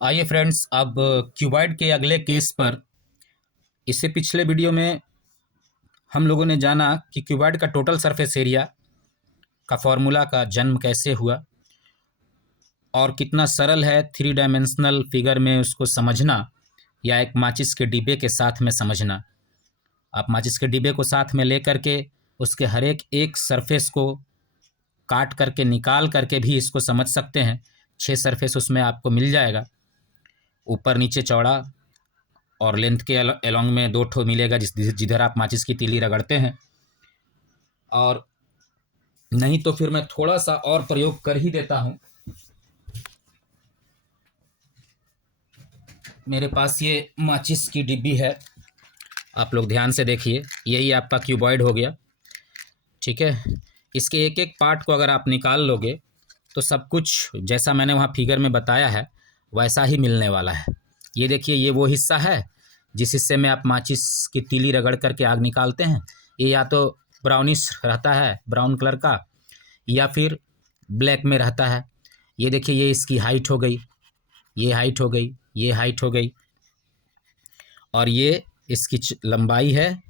आइए फ्रेंड्स, अब क्यूबॉइड के अगले केस पर। इससे पिछले वीडियो में हम लोगों ने जाना कि क्यूबॉइड का टोटल सरफेस एरिया का फॉर्मूला का जन्म कैसे हुआ और कितना सरल है थ्री डायमेंशनल फिगर में उसको समझना, या एक माचिस के डिब्बे के साथ में समझना। आप माचिस के डिब्बे को साथ में ले करके उसके हर एक सरफेस को काट करके निकाल करके भी इसको समझ सकते हैं। 6 सरफेस उसमें आपको मिल जाएगा, ऊपर नीचे चौड़ा और लेंथ के अलोंग में 2 ठो मिलेगा जिधर आप माचिस की तीली रगड़ते हैं। और नहीं तो फिर मैं थोड़ा सा और प्रयोग कर ही देता हूँ। मेरे पास ये माचिस की डिब्बी है, आप लोग ध्यान से देखिए। यही आपका क्यूबॉइड हो गया, ठीक है। इसके एक एक पार्ट को अगर आप निकाल लोगे तो सब कुछ जैसा मैंने वहाँ फिगर में बताया है वैसा ही मिलने वाला है। ये देखिए, ये वो हिस्सा है जिस हिस्से में आप माचिस की तीली रगड़ करके आग निकालते हैं। ये या तो ब्राउनिश रहता है, ब्राउन कलर का, या फिर ब्लैक में रहता है। ये देखिए, ये इसकी हाइट हो गई, ये हाइट हो गई, ये हाइट हो गई, और ये इसकी लंबाई है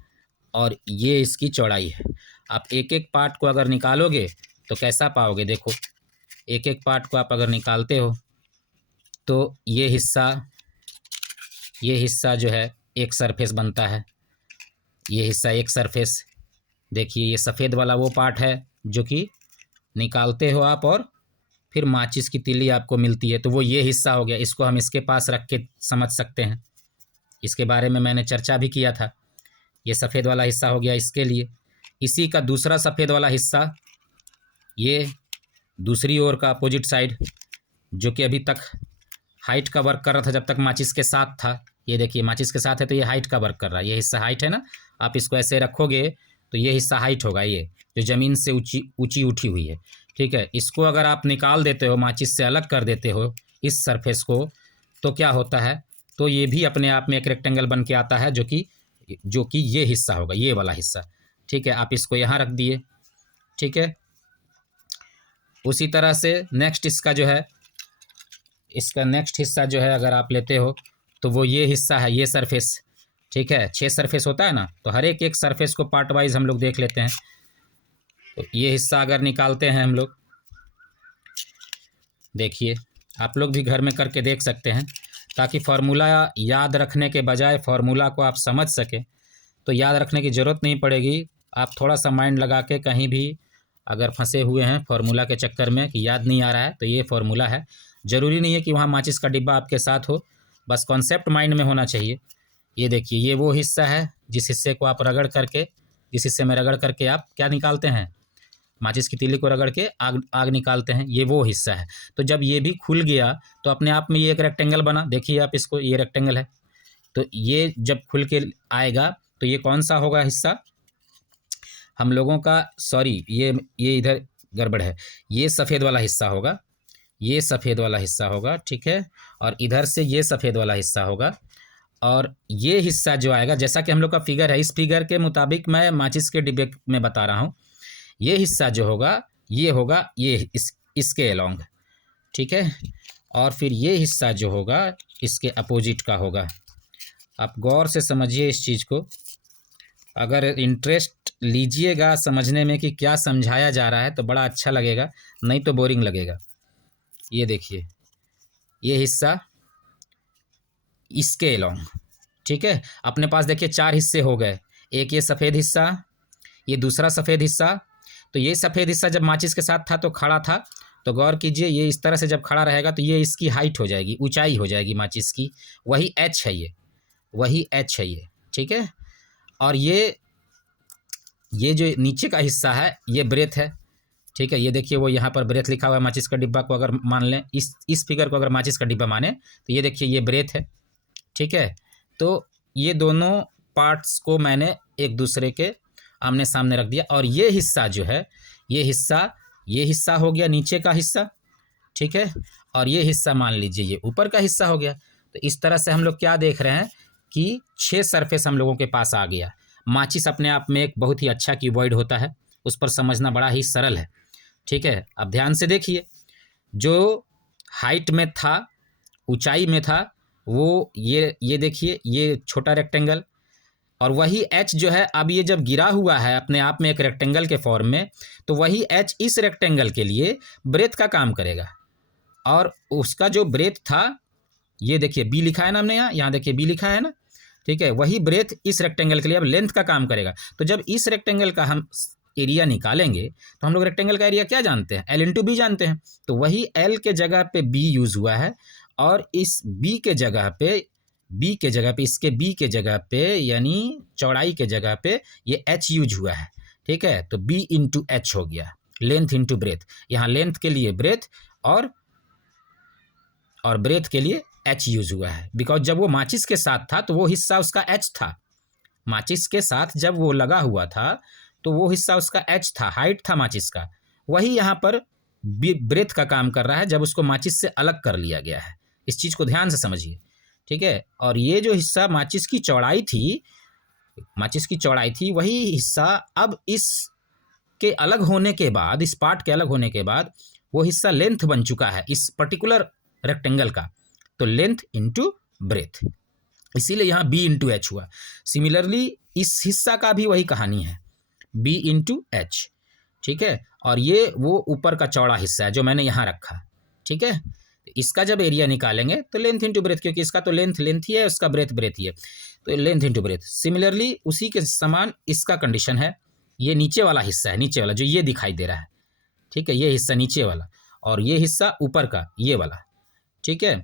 और ये इसकी चौड़ाई है। आप एक एक पार्ट को अगर निकालोगे तो कैसा पाओगे, देखो। एक एक पार्ट को आप अगर निकालते हो तो ये हिस्सा जो है एक सरफेस बनता है। ये हिस्सा एक सरफेस। देखिए, ये सफ़ेद वाला वो पार्ट है जो कि निकालते हो आप और फिर माचिस की तीली आपको मिलती है, तो वो ये हिस्सा हो गया। इसको हम इसके पास रख के समझ सकते हैं। इसके बारे में मैंने चर्चा भी किया था। ये सफ़ेद वाला हिस्सा हो गया इसके लिए। इसी का दूसरा सफ़ेद वाला हिस्सा, ये दूसरी ओर का अपोजिट साइड, जो कि अभी तक हाइट का वर्क कर रहा था जब तक माचिस के साथ था। ये देखिए, माचिस के साथ है तो ये हाइट का वर्क कर रहा है। ये हिस्सा हाइट है ना, आप इसको ऐसे रखोगे तो ये हिस्सा हाइट होगा, ये जो ज़मीन से ऊंची उठी हुई है, ठीक है। इसको अगर आप निकाल देते हो, माचिस से अलग कर देते हो इस सरफेस को, तो क्या होता है, तो ये भी अपने आप में एक रेक्टेंगल बन के आता है, जो कि ये हिस्सा होगा, ये वाला हिस्सा, ठीक है। आप इसको यहाँ रख दिए, ठीक है। उसी तरह से नेक्स्ट इसका नेक्स्ट हिस्सा जो है अगर आप लेते हो तो वो ये हिस्सा है, ये सरफेस, ठीक है। 6 सरफेस होता है ना, तो हर एक सरफेस को पार्ट वाइज हम लोग देख लेते हैं। तो ये हिस्सा अगर निकालते हैं हम लोग, देखिए, आप लोग भी घर में करके देख सकते हैं, ताकि फार्मूला याद रखने के बजाय फार्मूला को आप समझ सकें। तो याद रखने की ज़रूरत नहीं पड़ेगी। आप थोड़ा सा माइंड लगा के कहीं भी अगर फंसे हुए हैं फार्मूला के चक्कर में कि याद नहीं आ रहा है, तो ये फार्मूला है। ज़रूरी नहीं है कि वहाँ माचिस का डिब्बा आपके साथ हो, बस कॉन्सेप्ट माइंड में होना चाहिए। ये देखिए, ये वो हिस्सा है जिस हिस्से में रगड़ करके आप क्या निकालते हैं, माचिस की तीली को रगड़ के आग निकालते हैं। ये वो हिस्सा है। तो जब ये भी खुल गया तो अपने आप में ये एक रेक्टेंगल बना। देखिए आप इसको, ये रेक्टेंगल है। तो ये जब खुल के आएगा तो ये कौन सा होगा हिस्सा हम लोगों का, सॉरी, ये इधर गड़बड़ है। ये सफ़ेद वाला हिस्सा होगा, ये सफ़ेद वाला हिस्सा होगा, ठीक है। और इधर से ये सफ़ेद वाला हिस्सा होगा। और ये हिस्सा जो आएगा, जैसा कि हम लोग का फिगर है, इस फिगर के मुताबिक मैं माचिस के डिब्बे में बता रहा हूँ। ये हिस्सा जो होगा ये होगा ये इसके अलोंग, ठीक है। और फिर ये हिस्सा जो होगा इसके अपोजिट का होगा। आप गौर से समझिए इस चीज़ को। अगर इंटरेस्ट लीजिएगा समझने में कि क्या समझाया जा रहा है तो बड़ा अच्छा लगेगा, नहीं तो बोरिंग लगेगा। ये देखिए, ये हिस्सा इसके अलोंग, ठीक है। अपने पास देखिए 4 हिस्से हो गए। एक ये सफ़ेद हिस्सा, ये दूसरा सफ़ेद हिस्सा। तो ये सफ़ेद हिस्सा जब माचिस के साथ था तो खड़ा था, तो गौर कीजिए, ये इस तरह से जब खड़ा रहेगा तो ये इसकी हाइट हो जाएगी, ऊंचाई हो जाएगी माचिस की। वही एच है, वही एच है ये, ठीक है। और ये जो नीचे का हिस्सा है ये ब्रेथ है, ठीक है। ये देखिए, वो यहाँ पर ब्रेथ लिखा हुआ है। माचिस का डिब्बा को अगर मान लें, इस फिगर को अगर माचिस का डिब्बा माने तो ये देखिए, ये ब्रेथ है, ठीक है। तो ये दोनों पार्ट्स को मैंने एक दूसरे के आमने सामने रख दिया। और ये हिस्सा जो है, ये हिस्सा हो गया नीचे का हिस्सा, ठीक है। और ये हिस्सा मान लीजिए ये ऊपर का हिस्सा हो गया। तो इस तरह से हम लोग क्या देख रहे हैं कि 6 सरफेस हम लोगों के पास आ गया। माचिस अपने आप में एक बहुत ही अच्छा क्यूबॉइड होता है, उस पर समझना बड़ा ही सरल है, ठीक है। अब ध्यान से देखिए, जो हाइट में था ऊंचाई में था वो ये देखिए ये छोटा रेक्टेंगल, और वही एच जो है अब ये जब गिरा हुआ है अपने आप में एक रेक्टेंगल के फॉर्म में, तो वही एच इस रेक्टेंगल के लिए ब्रेथ का काम करेगा। और उसका जो ब्रेथ था, ये देखिए बी लिखा है ना हमने यहाँ देखिए बी लिखा है ना, ठीक है, वही ब्रेथ इस रेक्टेंगल के लिए अब लेंथ का काम करेगा। तो जब इस रेक्टेंगल का हम एरिया निकालेंगे तो हम लोग रेक्टेंगल का एरिया क्या जानते हैं, एल इंटू बी जानते हैं। तो वही एल के जगह पे बी यूज हुआ है, और इस बी के जगह पे इसके बी के जगह पे यानी चौड़ाई के जगह पे ये एच यूज हुआ है, ठीक है। तो बी इंटू एच हो गया, लेंथ इंटू ब्रेथ। यहाँ लेंथ के लिए ब्रेथ और ब्रेथ के लिए एच यूज हुआ है, बिकॉज जब वो माचिस के साथ था तो वो हिस्सा उसका एच था। माचिस के साथ जब वो लगा हुआ था तो वो हिस्सा उसका एच था, हाइट था माचिस का। वही यहाँ पर ब्रेथ का काम कर रहा है जब उसको माचिस से अलग कर लिया गया है। इस चीज़ को ध्यान से समझिए, ठीक है। और ये जो हिस्सा माचिस की चौड़ाई थी, वही हिस्सा अब इस पार्ट के अलग होने के बाद वो हिस्सा लेंथ बन चुका है इस पर्टिकुलर रेक्टेंगल का। तो लेंथ इंटू ब्रेथ, इसीलिए यहाँ बी इंटू एच हुआ। सिमिलरली इस हिस्सा का भी वही कहानी है, बी इंटू एच, ठीक है। और ये वो ऊपर का चौड़ा हिस्सा है जो मैंने यहाँ रखा, ठीक है। इसका जब एरिया निकालेंगे तो लेंथ इंटू ब्रेथ, क्योंकि इसका तो लेंथ ही है, उसका ब्रेथ ही है, तो लेंथ इंटू ब्रेथ। सिमिलरली उसी के समान इसका कंडीशन है, ये नीचे वाला हिस्सा है, नीचे वाला जो ये दिखाई दे रहा है, ठीक है, ये हिस्सा नीचे वाला और ये हिस्सा ऊपर का ये वाला, ठीक है।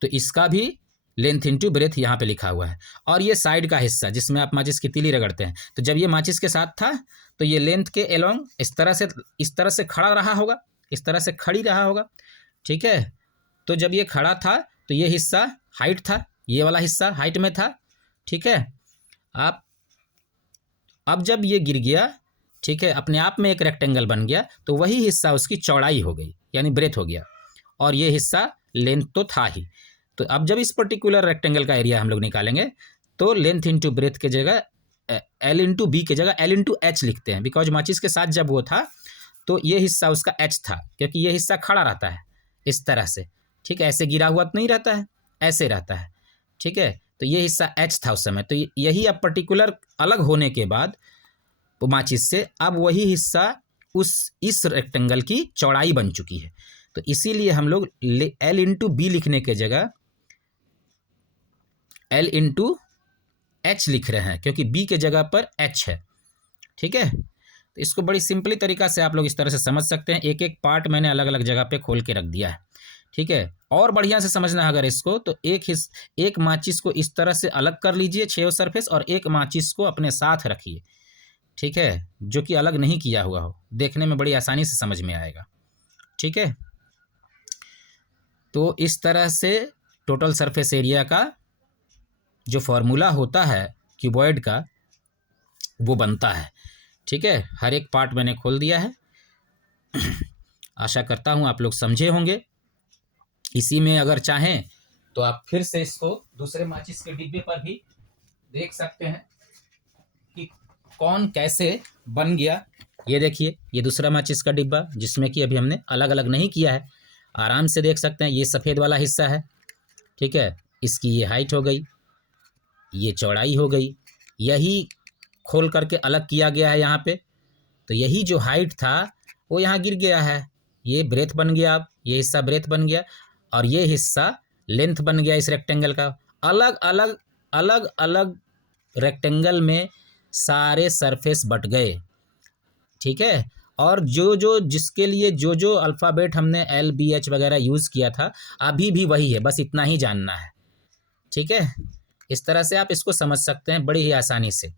तो इसका भी लेंथ इंटू ब्रेथ यहाँ पे लिखा हुआ है। और ये साइड का हिस्सा जिसमें आप माचिस की तीली रगड़ते हैं, तो जब ये माचिस के साथ था तो ये लेंथ के एलोंग इस तरह से खड़ा रहा होगा, इस तरह से खड़ी रहा होगा, ठीक है। तो जब ये खड़ा था तो ये हिस्सा हाइट था, ये वाला हिस्सा हाइट में था, ठीक है। अब जब ये गिर गया, ठीक है, अपने आप में एक रेक्टेंगल बन गया, तो वही हिस्सा उसकी चौड़ाई हो गई यानी ब्रेथ हो गया, और ये हिस्सा लेंथ तो था ही। तो अब जब इस पर्टिकुलर रेक्टेंगल का एरिया हम लोग निकालेंगे तो लेंथ इंटू ब्रेथ के जगह एल इंटू बी के जगह एल इंटू एच लिखते हैं, बिकॉज माचिस के साथ जब वो था तो ये हिस्सा उसका एच था, क्योंकि ये हिस्सा खड़ा रहता है इस तरह से, ठीक है, ऐसे गिरा हुआ तो नहीं रहता है, ऐसे रहता है, ठीक है। तो ये हिस्सा एच था उस समय। तो यही अब पर्टिकुलर अलग होने के बाद माचिस से अब वही हिस्सा इस रेक्टेंगल की चौड़ाई बन चुकी है। तो इसीलिए हम लोग एल इंटू बी लिखने के जगह एल इंटू एच लिख रहे हैं, क्योंकि बी के जगह पर एच है, ठीक है। तो इसको बड़ी सिंपली तरीका से आप लोग इस तरह से समझ सकते हैं। एक एक पार्ट मैंने अलग अलग जगह पे खोल के रख दिया है, ठीक है। और बढ़िया से समझना है अगर इसको, तो एक माचिस को इस तरह से अलग कर लीजिए 6 सरफेस, और एक माचिस को अपने साथ रखिए, ठीक है, जो कि अलग नहीं किया हुआ हो, देखने में बड़ी आसानी से समझ में आएगा, ठीक है। तो इस तरह से टोटल सरफेस एरिया का जो फॉर्मूला होता है क्यूबॉइड का वो बनता है, ठीक है। हर एक पार्ट मैंने खोल दिया है। आशा करता हूँ आप लोग समझे होंगे। इसी में अगर चाहें तो आप फिर से इसको दूसरे माचिस के डिब्बे पर भी देख सकते हैं कि कौन कैसे बन गया। ये देखिए, ये दूसरा माचिस का डिब्बा जिसमें कि अभी हमने अलग अलग नहीं किया है, आराम से देख सकते हैं। ये सफ़ेद वाला हिस्सा है, ठीक है, इसकी ये हाइट हो गई, ये चौड़ाई हो गई, यही खोल करके अलग किया गया है यहाँ पे। तो यही जो हाइट था वो यहाँ गिर गया है, ये ब्रेथ बन गया। अब ये हिस्सा ब्रेथ बन गया और ये हिस्सा लेंथ बन गया इस रेक्टेंगल का। अलग अलग अलग अलग रेक्टेंगल में सारे सरफेस बट गए, ठीक है। और जो जिसके लिए जो अल्फ़ाबेट हमने एल बी एच वगैरह यूज़ किया था अभी भी वही है, बस इतना ही जानना है, ठीक है। इस तरह से आप इसको समझ सकते हैं बड़ी ही आसानी से।